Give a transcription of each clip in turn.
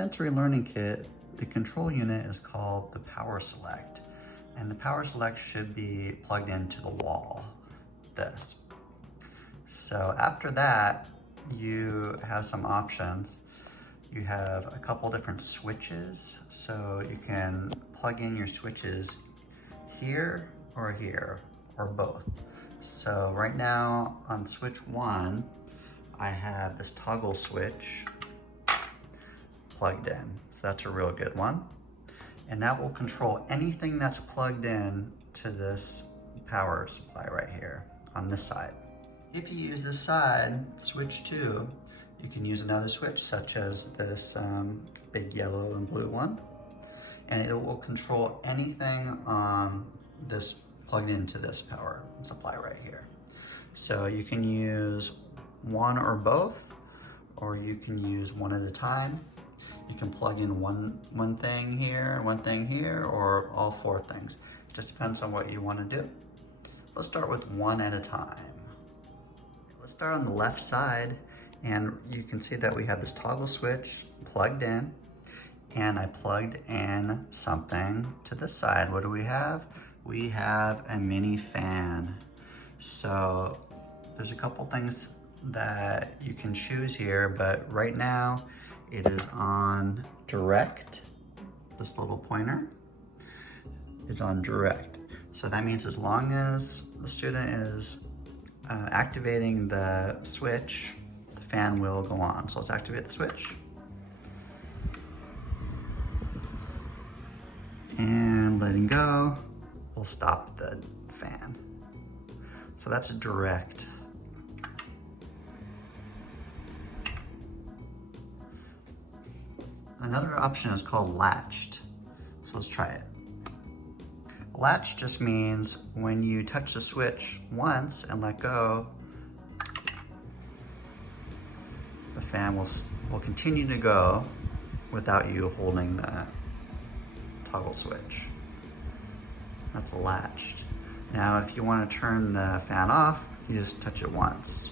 Sensory Learning Kit, the control unit is called the Power Select. And the Power Select should be plugged into the wall, this. So after that, you have some options. You have a couple different switches. So you can plug in your switches here, or both. So right now on switch 1, I have this toggle switch plugged in. So that's a real good one. And that will control anything that's plugged in to this power supply right here on this side. If you use this side, switch 2, you can use another switch such as this big yellow and blue one. And it will control anything on this plugged into this power supply right here. So you can use one or both, or you can use one at a time. You can plug in one thing here, or all 4 things. Just depends on what you want to do. Let's start with one at a time. Let's start on the left side, and you can see that we have this toggle switch plugged in, and I plugged in something to this side. What do we have? We have a mini fan. So there's a couple things that you can choose here, but right now it is on direct. This little pointer is on direct. So that means as long as the student is activating the switch, the fan will go on. So let's activate the switch. And letting go will stop the fan. So that's a direct. Another option is called latched. So let's try it. Latch just means when you touch the switch once and let go, the fan will continue to go without you holding the toggle switch. That's latched. Now, if you want to turn the fan off, you just touch it once.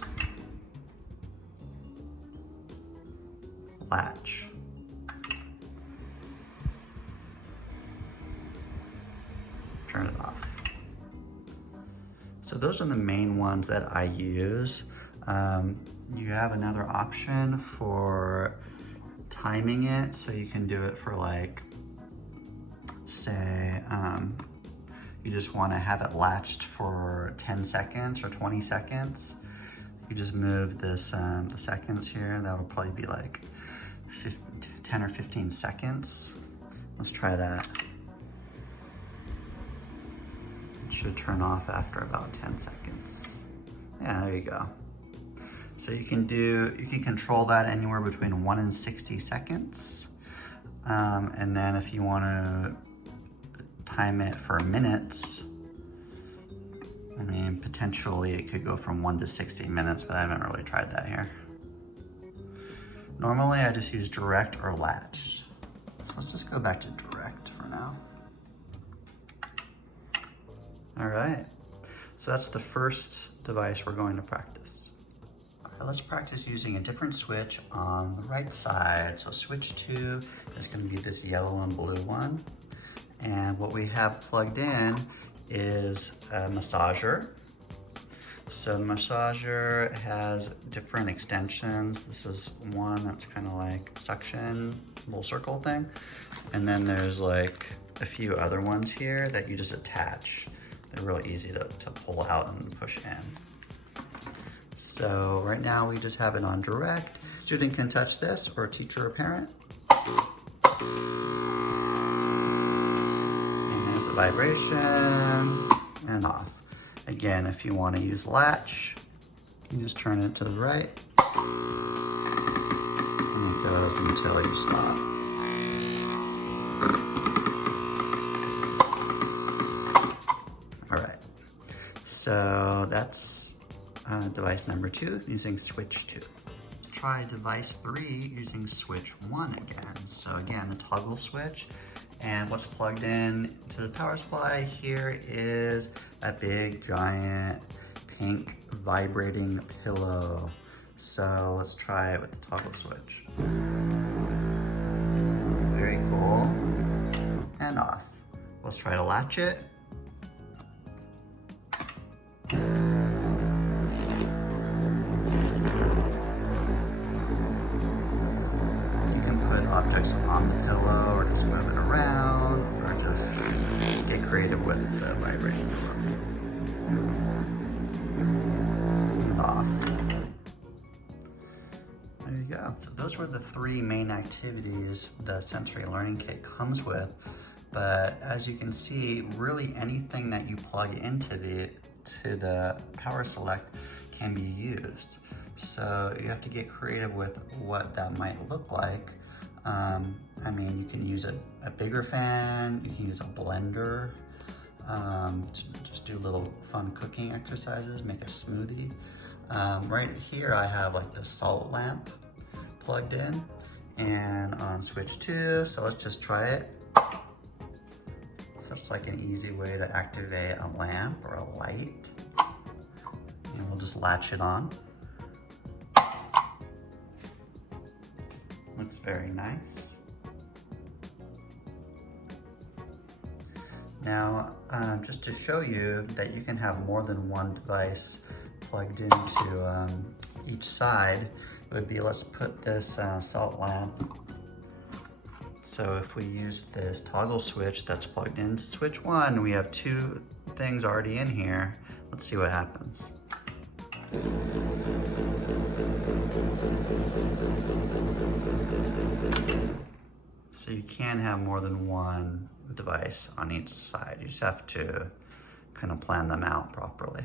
Latch. Turn it off. So those are the main ones that I use. You have another option for timing it, so you can do it for like, say, you just want to have it latched for 10 seconds or 20 seconds. You just move this, the seconds here, that'll probably be like 10 or 15 seconds. Let's try that. It should turn off after about 10 seconds. Yeah, there you go. So you can control that anywhere between 1 and 60 seconds. And then if you want to time it for minutes, I mean, potentially it could go from 1 to 60 minutes, but I haven't really tried that here. Normally I just use direct or latch. So let's just go back to direct for now. All right, so that's the first device we're going to practice. All right, let's practice using a different switch on the right side. So switch 2 is going to be this yellow and blue one. And what we have plugged in is a massager. So the massager has different extensions. This is one that's kind of like suction, little circle thing. And then there's like a few other ones here that you just attach. They're real easy to pull out and push in. So right now we just have it on direct. Student can touch this, or a teacher or parent. The vibration and off. Again, if you want to use latch, you just turn it to the right and it goes until you stop. All right, so that's device number 2 using switch 2. Try device 3 using switch 1 again. So again, the toggle switch. And what's plugged in to the power supply here is a big, giant, pink, vibrating pillow. So let's try it with the toggle switch. Very cool. And off. Let's try to latch it. You can put objects on the pillow or just move it around or just get creative with the vibrating pillow. And off. There you go. So those were the 3 main activities the Sensory Learning Kit comes with. But as you can see, really anything that you plug into the Power Select can be used. So you have to get creative with what that might look like. I mean, you can use a bigger fan, you can use a blender to just do little fun cooking exercises, make a smoothie. Right here I have like the salt lamp plugged in and on switch 2, so let's just try it. So it's like an easy way to activate a lamp or a light. And we'll just latch it on. Looks very nice. Now, just to show you that you can have more than one device plugged into each side, it would be, let's put this salt lamp. So if we use this toggle switch that's plugged into switch 1, we have 2 things already in here. Let's see what happens. So you can have more than one device on each side. You just have to kind of plan them out properly.